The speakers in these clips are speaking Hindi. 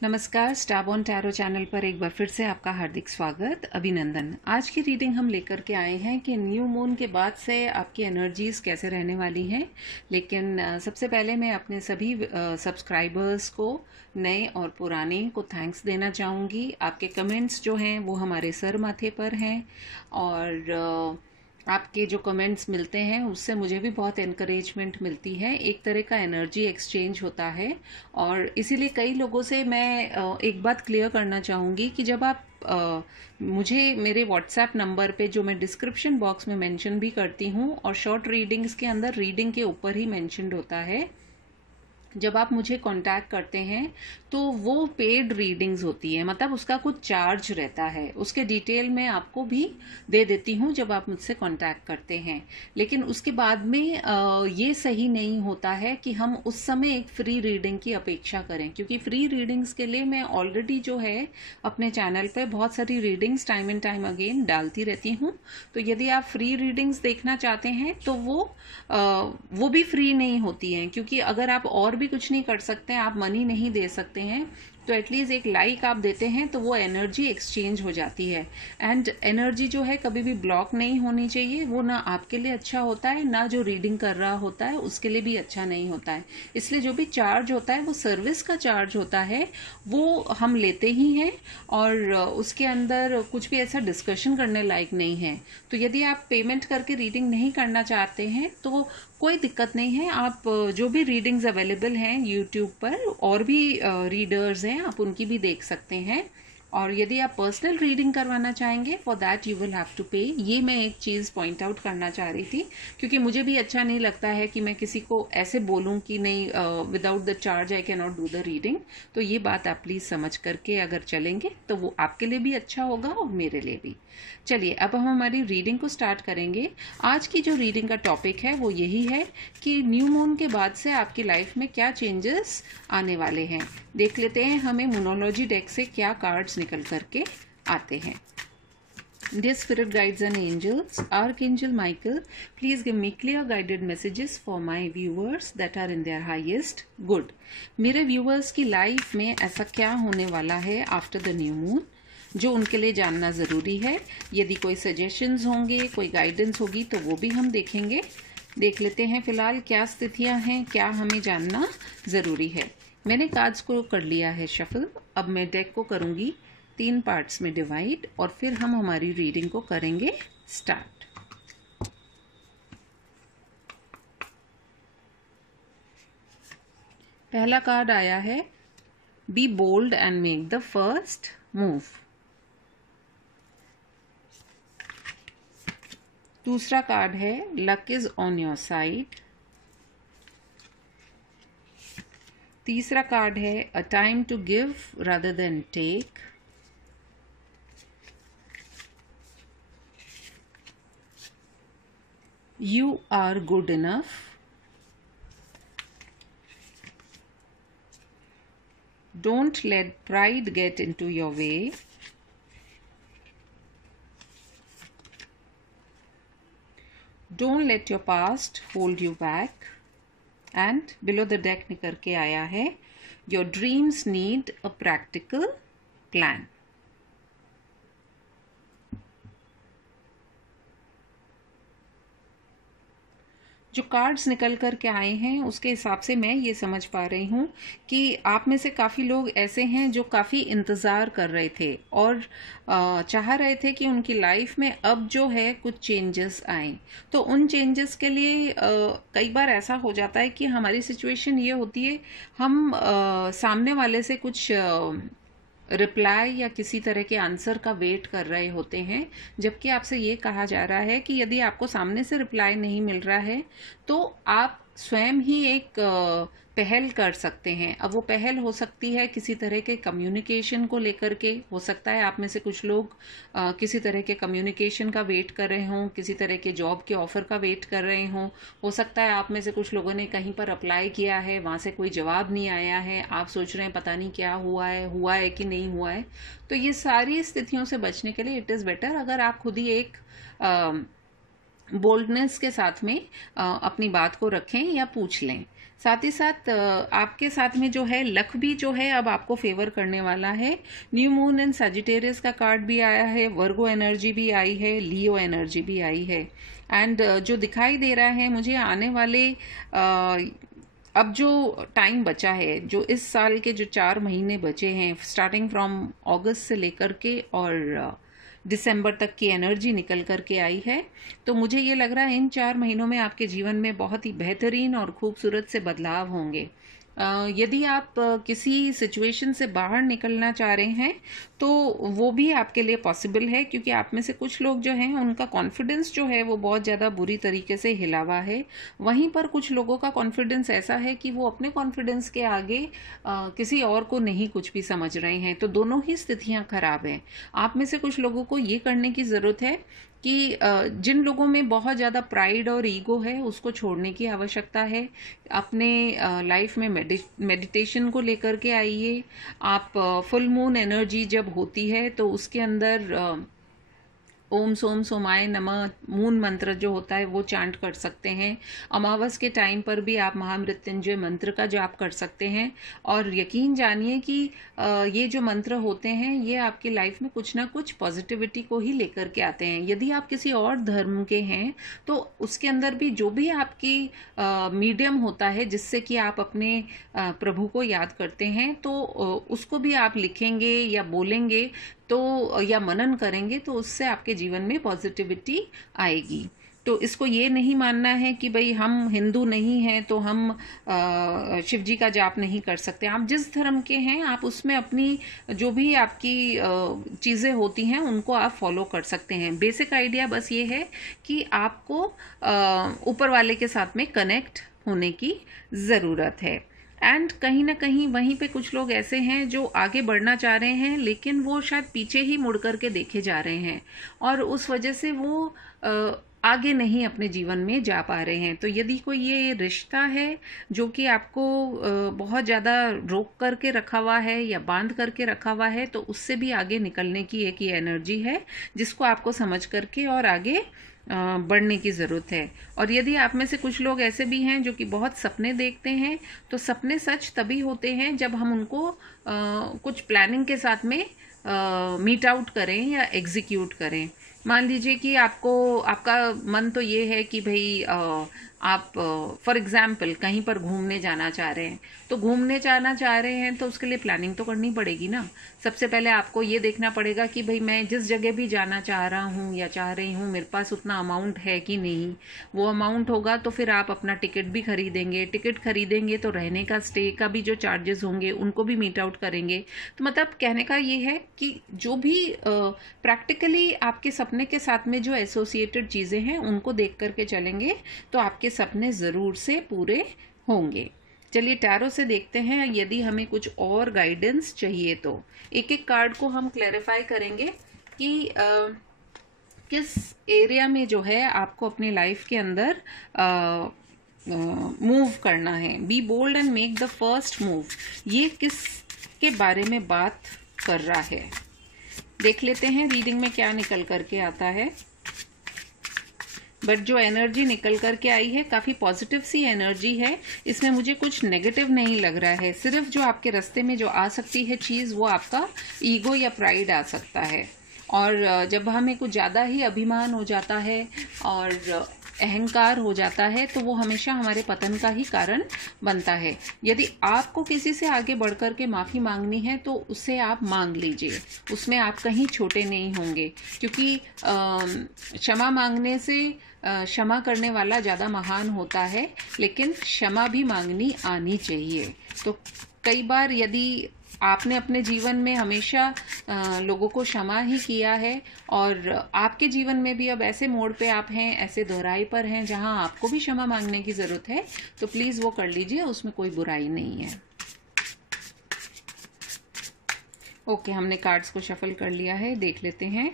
नमस्कार, स्टारबॉर्न टैरो चैनल पर एक बार फिर से आपका हार्दिक स्वागत, अभिनंदन। आज की रीडिंग हम लेकर के आए हैं कि न्यू मून के बाद से आपकी एनर्जीज कैसे रहने वाली हैं। लेकिन सबसे पहले मैं अपने सभी सब्सक्राइबर्स को, नए और पुराने, को थैंक्स देना चाहूँगी। आपके कमेंट्स जो हैं वो हमारे सर माथे पर हैं और आपके जो कमेंट्स मिलते हैं उससे मुझे भी बहुत एनकरेजमेंट मिलती है। एक तरह का एनर्जी एक्सचेंज होता है और इसीलिए कई लोगों से मैं एक बात क्लियर करना चाहूँगी कि जब आप मुझे मेरे व्हाट्सएप नंबर पे, जो मैं डिस्क्रिप्शन बॉक्स में मेंशन भी करती हूँ और शॉर्ट रीडिंग्स के अंदर रीडिंग के ऊपर ही मेंशन्ड होता है, जब आप मुझे कांटेक्ट करते हैं तो वो पेड रीडिंग्स होती है, मतलब उसका कुछ चार्ज रहता है। उसके डिटेल में आपको भी दे देती हूँ जब आप मुझसे कांटेक्ट करते हैं। लेकिन उसके बाद में ये सही नहीं होता है कि हम उस समय एक फ्री रीडिंग की अपेक्षा करें, क्योंकि फ्री रीडिंग्स के लिए मैं ऑलरेडी जो है अपने चैनल पे बहुत सारी readings time and time again डालती रहती हूँ। तो यदि आप फ्री रीडिंग्स देखना चाहते हैं तो वो भी फ्री नहीं होती हैं, क्योंकि अगर आप और भी कुछ नहीं कर सकते हैं, आप मनी नहीं दे सकते हैं, तो एटलीस्ट एक लाइक आप देते हैं तो वो एनर्जी एक्सचेंज हो जाती है। एंड एनर्जी जो है कभी भी ब्लॉक नहीं होनी चाहिए। वो ना आपके लिए अच्छा होता है, ना जो रीडिंग कर रहा होता है उसके लिए भी अच्छा नहीं होता है। इसलिए जो भी चार्ज होता है वो सर्विस का चार्ज होता है, वो हम लेते ही हैं और उसके अंदर कुछ भी ऐसा डिस्कशन करने लायक नहीं है। तो यदि आप पेमेंट करके रीडिंग नहीं करना चाहते हैं तो कोई दिक्कत नहीं है। आप जो भी रीडिंग्स अवेलेबल हैं यूट्यूब पर, और भी रीडर्स हैं, आप उनकी भी देख सकते हैं। और यदि आप पर्सनल रीडिंग करवाना चाहेंगे, for that you will have to pay. ये मैं एक चीज़ पॉइंट आउट करना चाह रही थी, क्योंकि मुझे भी अच्छा नहीं लगता है कि मैं किसी को ऐसे बोलूं कि नहीं, without the charge I can not do the reading. तो ये बात आप प्लीज़ समझ करके अगर चलेंगे तो वो आपके लिए भी अच्छा होगा और मेरे लिए भी। चलिए, अब हम हमारी रीडिंग को स्टार्ट करेंगे। आज की जो रीडिंग का टॉपिक है वो यही है कि न्यू मून के बाद से आपकी लाइफ में क्या चेंजेस आने वाले हैं। देख लेते हैं हमें मोनोलॉजी डेक से क्या कार्ड्स निकल करके आते हैं। Dear spirit guides and angels, Archangel Michael, please give me clear guided messages for my viewers that are in their highest good. मेरे viewers की लाइफ में ऐसा क्या होने वाला है आफ्टर द न्यू मून जो उनके लिए जानना ज़रूरी है। यदि कोई सजेशंस होंगे, कोई गाइडेंस होगी तो वो भी हम देखेंगे। देख लेते हैं फिलहाल क्या स्थितियां हैं, क्या हमें जानना ज़रूरी है। मैंने कार्ड्स को कर लिया है शफल। अब मैं डेक को करूँगी 3 पार्ट्स में डिवाइड और फिर हम हमारी रीडिंग को करेंगे स्टार्ट। पहला कार्ड आया है be bold and make the first move. दूसरा कार्ड है luck is on your side. तीसरा कार्ड है a time to give rather than take. You are good enough. Don't let pride get into your way. Don't let your past hold you back. And below the deck निकल के आया है your dreams need a practical plan. जो कार्ड्स निकल कर के आए हैं उसके हिसाब से मैं ये समझ पा रही हूँ कि आप में से काफ़ी लोग ऐसे हैं जो काफ़ी इंतज़ार कर रहे थे और चाह रहे थे कि उनकी लाइफ में अब जो है कुछ चेंजेस आए। तो उन चेंजेस के लिए कई बार ऐसा हो जाता है कि हमारी सिचुएशन ये होती है, हम सामने वाले से कुछ रिप्लाई या किसी तरह के आंसर का वेट कर रहे होते हैं, जबकि आपसे ये कहा जा रहा है कि यदि आपको सामने से रिप्लाई नहीं मिल रहा है तो आप स्वयं ही एक पहल कर सकते हैं। अब वो पहल हो सकती है किसी तरह के कम्युनिकेशन को लेकर के। हो सकता है आप में से कुछ लोग किसी तरह के कम्युनिकेशन का वेट कर रहे हों, किसी तरह के जॉब के ऑफर का वेट कर रहे हों। हो सकता है आप में से कुछ लोगों ने कहीं पर अप्लाई किया है, वहाँ से कोई जवाब नहीं आया है, आप सोच रहे हैं पता नहीं क्या हुआ है कि नहीं हुआ है। तो ये सारी स्थितियों से बचने के लिए इट इज़ बेटर अगर आप खुद ही एक बोल्डनेस के साथ में अपनी बात को रखें या पूछ लें। साथ ही साथ आपके साथ में जो है लक भी जो है अब आपको फेवर करने वाला है। न्यू मून एंड सजिटेरियस का कार्ड भी आया है, वर्गो एनर्जी भी आई है, लियो एनर्जी भी आई है। एंड जो दिखाई दे रहा है मुझे आने वाले अब जो टाइम बचा है, जो इस साल के जो 4 महीने बचे हैं, स्टार्टिंग फ्रॉम अगस्त से लेकर के और दिसंबर तक की एनर्जी निकल करके आई है। तो मुझे ये लग रहा है इन 4 महीनों में आपके जीवन में बहुत ही बेहतरीन और खूबसूरत से बदलाव होंगे। यदि आप किसी सिचुएशन से बाहर निकलना चाह रहे हैं तो वो भी आपके लिए पॉसिबल है, क्योंकि आप में से कुछ लोग जो हैं उनका कॉन्फिडेंस जो है वो बहुत ज़्यादा बुरी तरीके से हिला हुआ है। वहीं पर कुछ लोगों का कॉन्फिडेंस ऐसा है कि वो अपने कॉन्फिडेंस के आगे किसी और को नहीं कुछ भी समझ रहे हैं। तो दोनों ही स्थितियां खराब हैं। आप में से कुछ लोगों को ये करने की ज़रूरत है कि जिन लोगों में बहुत ज़्यादा प्राइड और ईगो है उसको छोड़ने की आवश्यकता है। अपने लाइफ में मेडिटेशन को लेकर के आइए। आप फुल मून एनर्जी जब होती है तो उसके अंदर ओम सोम सोमाय नमः मून मंत्र जो होता है वो चांट कर सकते हैं। अमावस के टाइम पर भी आप महामृत्युंजय मंत्र का जाप कर सकते हैं। और यकीन जानिए कि ये जो मंत्र होते हैं ये आपकी लाइफ में कुछ ना कुछ पॉजिटिविटी को ही लेकर के आते हैं। यदि आप किसी और धर्म के हैं तो उसके अंदर भी जो भी आपकी मीडियम होता है जिससे कि आप अपने प्रभु को याद करते हैं, तो उसको भी आप लिखेंगे या बोलेंगे तो या मनन करेंगे तो उससे आपके जीवन में पॉजिटिविटी आएगी। तो इसको ये नहीं मानना है कि भाई हम हिंदू नहीं हैं तो हम शिव जी का जाप नहीं कर सकते। आप जिस धर्म के हैं आप उसमें अपनी जो भी आपकी चीज़ें होती हैं उनको आप फॉलो कर सकते हैं। बेसिक आइडिया बस ये है कि आपको ऊपर वाले के साथ में कनेक्ट होने की ज़रूरत है। एंड कहीं ना कहीं वहीं पे कुछ लोग ऐसे हैं जो आगे बढ़ना चाह रहे हैं लेकिन वो शायद पीछे ही मुड़ करके देखे जा रहे हैं और उस वजह से वो आगे नहीं अपने जीवन में जा पा रहे हैं। तो यदि कोई ये रिश्ता है जो कि आपको बहुत ज़्यादा रोक करके रखा हुआ है या बांध करके रखा हुआ है, तो उससे भी आगे निकलने की एक ही एनर्जी है जिसको आपको समझ करके और आगे बढ़ने की ज़रूरत है। और यदि आप में से कुछ लोग ऐसे भी हैं जो कि बहुत सपने देखते हैं, तो सपने सच तभी होते हैं जब हम उनको कुछ प्लानिंग के साथ में मीट आउट करें या एग्जीक्यूट करें। मान लीजिए कि आपका मन तो ये है कि भाई आप फॉर एग्जाम्पल कहीं पर घूमने जाना चाह रहे हैं, तो घूमने जाना चाह रहे हैं तो उसके लिए प्लानिंग तो करनी पड़ेगी ना। सबसे पहले आपको ये देखना पड़ेगा कि भाई मैं जिस जगह भी जाना चाह रहा हूँ या चाह रही हूँ मेरे पास उतना अमाउंट है कि नहीं। वो अमाउंट होगा तो फिर आप अपना टिकट भी खरीदेंगे, टिकट खरीदेंगे तो रहने का, स्टे का भी जो चार्जेस होंगे उनको भी मीट आउट करेंगे। तो मतलब कहने का ये है कि जो भी प्रैक्टिकली आपके सपने के साथ में जो एसोसिएटेड चीज़ें हैं उनको देख करके चलेंगे तो आपके सपने ज़रूर से पूरे होंगे। चलिए टैरो से देखते हैं यदि हमें कुछ और गाइडेंस चाहिए तो। एक एक कार्ड को हम क्लैरिफाई करेंगे कि किस एरिया में जो है आपको अपनी लाइफ के अंदर मूव करना है। Be bold and make the first move, ये किस के बारे में बात कर रहा है। देख लेते हैं रीडिंग में क्या निकल करके आता है। बट जो एनर्जी निकल करके आई है काफ़ी पॉजिटिव सी एनर्जी है, इसमें मुझे कुछ नेगेटिव नहीं लग रहा है। सिर्फ जो आपके रास्ते में जो आ सकती है चीज़ वो आपका ईगो या प्राइड आ सकता है। और जब हमें कुछ ज़्यादा ही अभिमान हो जाता है और अहंकार हो जाता है तो वो हमेशा हमारे पतन का ही कारण बनता है। यदि आपको किसी से आगे बढ़ कर के माफ़ी मांगनी है तो उससे आप मांग लीजिए, उसमें आप कहीं छोटे नहीं होंगे। क्योंकि क्षमा मांगने से क्षमा करने वाला ज़्यादा महान होता है, लेकिन क्षमा भी मांगनी आनी चाहिए। तो कई बार यदि आपने अपने जीवन में हमेशा लोगों को क्षमा ही किया है और आपके जीवन में भी अब ऐसे मोड़ पे आप हैं, ऐसे दोहराई पर हैं जहां आपको भी क्षमा मांगने की ज़रूरत है, तो प्लीज़ वो कर लीजिए, उसमें कोई बुराई नहीं है। ओके, हमने कार्ड्स को शफल कर लिया है। देख लेते हैं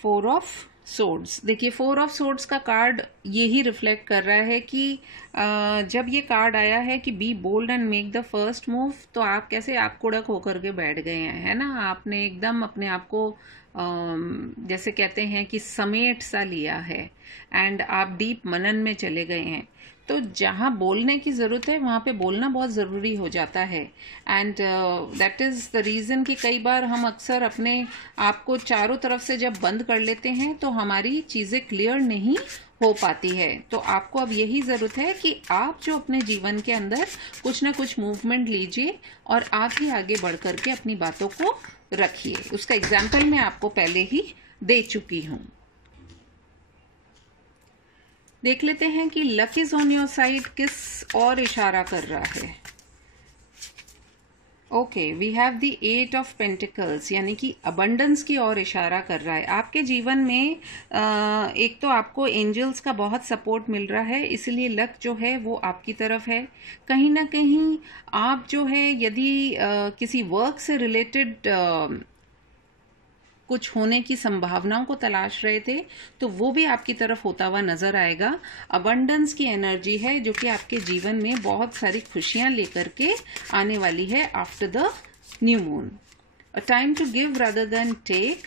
4 ऑफ सोर्ड्स। देखिए 4 ऑफ सोर्ड्स का कार्ड यही रिफ्लेक्ट कर रहा है कि जब ये कार्ड आया है कि be bold and make the first move, तो आप कैसे आकुड़क होकर के बैठ गए हैं, है ना। आपने एकदम अपने आप को जैसे कहते हैं कि समेट सा लिया है एंड आप डीप मनन में चले गए हैं। तो जहाँ बोलने की ज़रूरत है वहाँ पे बोलना बहुत ज़रूरी हो जाता है। And that is the reason कि कई बार हम अक्सर अपने आप को चारों तरफ से जब बंद कर लेते हैं तो हमारी चीज़ें क्लियर नहीं हो पाती है। तो आपको अब यही ज़रूरत है कि आप जो अपने जीवन के अंदर कुछ ना कुछ मूवमेंट लीजिए और आप ही आगे बढ़ करके अपनी बातों को रखिए। उसका एग्जाम्पल मैं आपको पहले ही दे चुकी हूँ। देख लेते हैं कि luck is on your side किस और इशारा कर रहा है। Okay, we have the 8 of pentacles, यानी कि अबंडेंस की ओर इशारा कर रहा है। आपके जीवन में एक तो आपको एंजल्स का बहुत सपोर्ट मिल रहा है, इसलिए लक जो है वो आपकी तरफ है। कहीं ना कहीं आप जो है यदि किसी वर्क से रिलेटेड कुछ होने की संभावनाओं को तलाश रहे थे तो वो भी आपकी तरफ होता हुआ नजर आएगा। अबंडेंस की एनर्जी है जो कि आपके जीवन में बहुत सारी खुशियां लेकर के आने वाली है after the new moon. A time to give rather than take.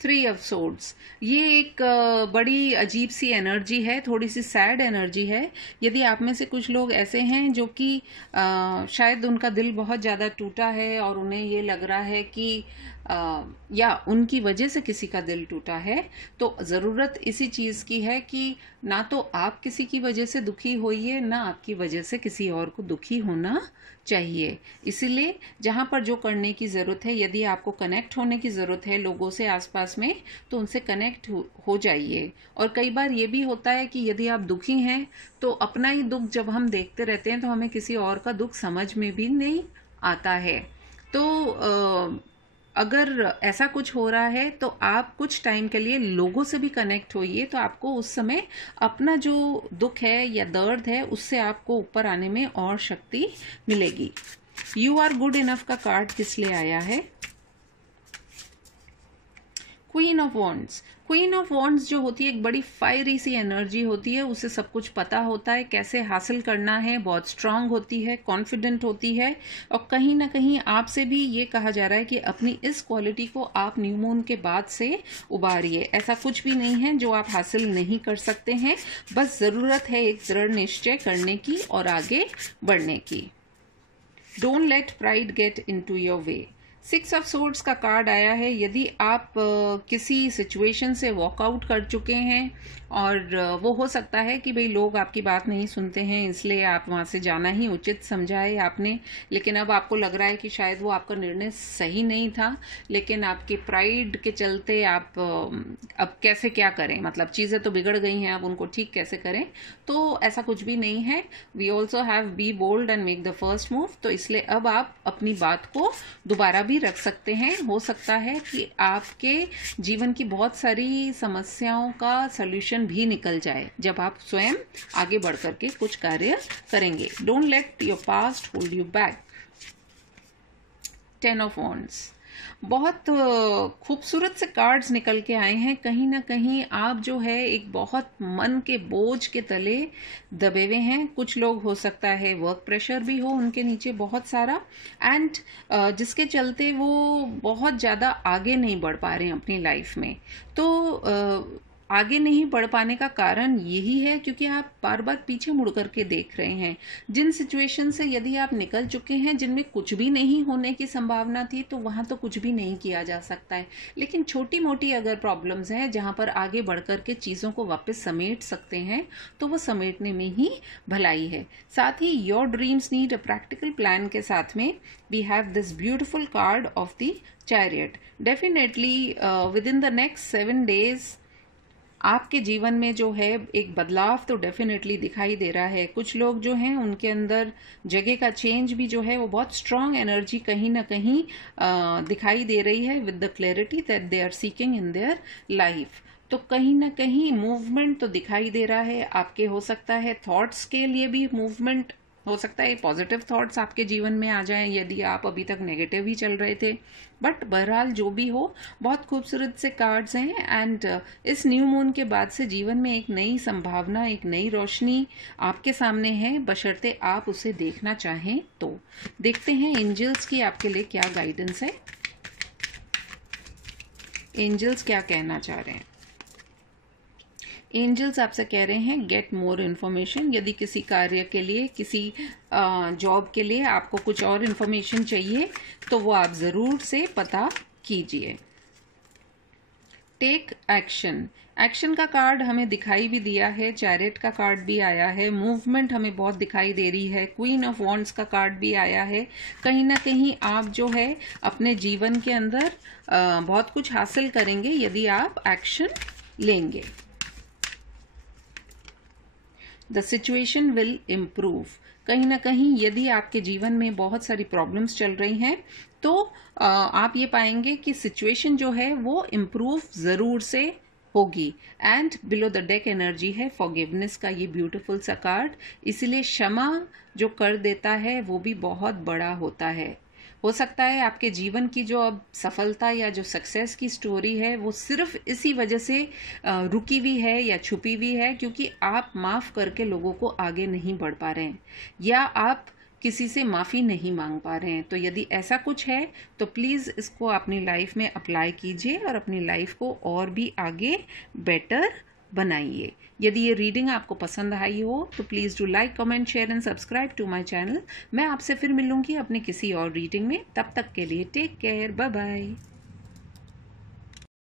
3 of swords, ये एक बड़ी अजीब सी एनर्जी है, थोड़ी सी सैड एनर्जी है। यदि आप में से कुछ लोग ऐसे हैं जो कि शायद उनका दिल बहुत ज़्यादा टूटा है और उन्हें ये लग रहा है कि या उनकी वजह से किसी का दिल टूटा है, तो ज़रूरत इसी चीज़ की है कि ना तो आप किसी की वजह से दुखी होइए, ना आपकी वजह से किसी और को दुखी होना चाहिए। इसीलिए जहाँ पर जो करने की ज़रूरत है, यदि आपको कनेक्ट होने की ज़रूरत है लोगों से आसपास में, तो उनसे कनेक्ट हो जाइए। और कई बार ये भी होता है कि यदि आप दुखी हैं तो अपना ही दुख जब हम देखते रहते हैं तो हमें किसी और का दुख समझ में भी नहीं आता है। तो अगर ऐसा कुछ हो रहा है तो आप कुछ टाइम के लिए लोगों से भी कनेक्ट होइए, तो आपको उस समय अपना जो दुख है या दर्द है उससे आपको ऊपर आने में और शक्ति मिलेगी। यू आर गुड इनफ का कार्ड किस लिए आया है? Queen of wands. Queen of wands जो होती है एक बड़ी फायरी सी एनर्जी होती है, उसे सब कुछ पता होता है कैसे हासिल करना है, बहुत स्ट्रांग होती है, कॉन्फिडेंट होती है। और कहीं ना कहीं आपसे भी ये कहा जा रहा है कि अपनी इस क्वालिटी को आप न्यू मून के बाद से उभारिए। ऐसा कुछ भी नहीं है जो आप हासिल नहीं कर सकते हैं, बस जरूरत है एक दृढ़ निश्चय करने की और आगे बढ़ने की। Don't let pride get into your way. 6 of swords का कार्ड आया है। यदि आप किसी सिचुएशन से वॉकआउट कर चुके हैं और वो हो सकता है कि भाई लोग आपकी बात नहीं सुनते हैं, इसलिए आप वहाँ से जाना ही उचित समझा है आपने, लेकिन अब आपको लग रहा है कि शायद वो आपका निर्णय सही नहीं था, लेकिन आपके प्राइड के चलते आप अब कैसे क्या करें, मतलब चीज़ें तो बिगड़ गई हैं, अब उनको ठीक कैसे करें। तो ऐसा कुछ भी नहीं है। We also have be bold and make the first move. तो इसलिए अब आप अपनी बात को दोबारा भी रख सकते हैं। हो सकता है कि आपके जीवन की बहुत सारी समस्याओं का सलूशन भी निकल जाए जब आप स्वयं आगे बढ़ करके कुछ कार्य करेंगे। Don't let your past hold you back. 10 of wands, बहुत खूबसूरत से कार्ड्स निकल के आए हैं। कहीं ना कहीं आप जो है एक बहुत मन के बोझ के तले दबे हुए हैं। कुछ लोग हो सकता है वर्क प्रेशर भी हो उनके नीचे बहुत सारा, एंड जिसके चलते वो बहुत ज़्यादा आगे नहीं बढ़ पा रहे हैं अपनी लाइफ में। तो आगे नहीं बढ़ पाने का कारण यही है क्योंकि आप बार बार पीछे मुड़ करके देख रहे हैं। जिन सिचुएशन से यदि आप निकल चुके हैं जिनमें कुछ भी नहीं होने की संभावना थी, तो वहां तो कुछ भी नहीं किया जा सकता है। लेकिन छोटी मोटी अगर प्रॉब्लम्स हैं जहां पर आगे बढ़ करके चीज़ों को वापस समेट सकते हैं, तो वो समेटने में ही भलाई है। साथ ही your dreams need a practical plan के साथ में we have this beautiful card of the chariot. Definitely within the next 7 days आपके जीवन में जो है एक बदलाव तो डेफिनेटली दिखाई दे रहा है। कुछ लोग जो हैं उनके अंदर जगह का चेंज भी जो है वो बहुत स्ट्रांग एनर्जी कहीं ना कहीं दिखाई दे रही है with the clarity that they are seeking in their life. तो कहीं ना कहीं मूवमेंट तो दिखाई दे रहा है आपके। हो सकता है थॉट्स के लिए भी मूवमेंट हो सकता है, पॉजिटिव थॉट्स आपके जीवन में आ जाएं यदि आप अभी तक नेगेटिव ही चल रहे थे। बट बहरहाल जो भी हो, बहुत खूबसूरत से कार्ड्स हैं। एंड इस न्यू मून के बाद से जीवन में एक नई संभावना, एक नई रोशनी आपके सामने है, बशर्ते आप उसे देखना चाहें तो। देखते हैं एंजल्स की आपके लिए क्या गाइडेंस है, एंजल्स क्या कहना चाह रहे हैं। एंजल्स आपसे कह रहे हैं गेट मोर इन्फॉर्मेशन। यदि किसी कार्य के लिए, किसी जॉब के लिए आपको कुछ और इन्फॉर्मेशन चाहिए तो वो आप ज़रूर से पता कीजिए। टेक एक्शन, एक्शन का कार्ड हमें दिखाई भी दिया है, चैरियट का कार्ड भी आया है, मूवमेंट हमें बहुत दिखाई दे रही है, क्वीन ऑफ वॉन्ड्स का कार्ड भी आया है। कहीं ना कहीं आप जो है अपने जीवन के अंदर बहुत कुछ हासिल करेंगे यदि आप एक्शन लेंगे। द सिचुएशन विल इम्प्रूव, कहीं ना कहीं यदि आपके जीवन में बहुत सारी प्रॉब्लम्स चल रही हैं तो आप ये पाएंगे कि सिचुएशन जो है वो इम्प्रूव ज़रूर से होगी। And below the deck energy है फॉरगिवनेस का ये ब्यूटीफुल सा कार्ड, इसलिए क्षमा जो कर देता है वो भी बहुत बड़ा होता है। हो सकता है आपके जीवन की जो अब सफलता या जो सक्सेस की स्टोरी है वो सिर्फ इसी वजह से रुकी हुई है या छुपी हुई है क्योंकि आप माफ़ करके लोगों को आगे नहीं बढ़ पा रहे हैं या आप किसी से माफ़ी नहीं मांग पा रहे हैं। तो यदि ऐसा कुछ है तो प्लीज़ इसको अपनी लाइफ में अप्लाई कीजिए और अपनी लाइफ को और भी आगे बेटर बनाइए। यदि ये रीडिंग आपको पसंद आई हो तो please do like, comment, share and subscribe to my channel. मैं आपसे फिर मिलूंगी अपने किसी और रीडिंग में, तब तक के लिए टेक केयर, बाय बाय।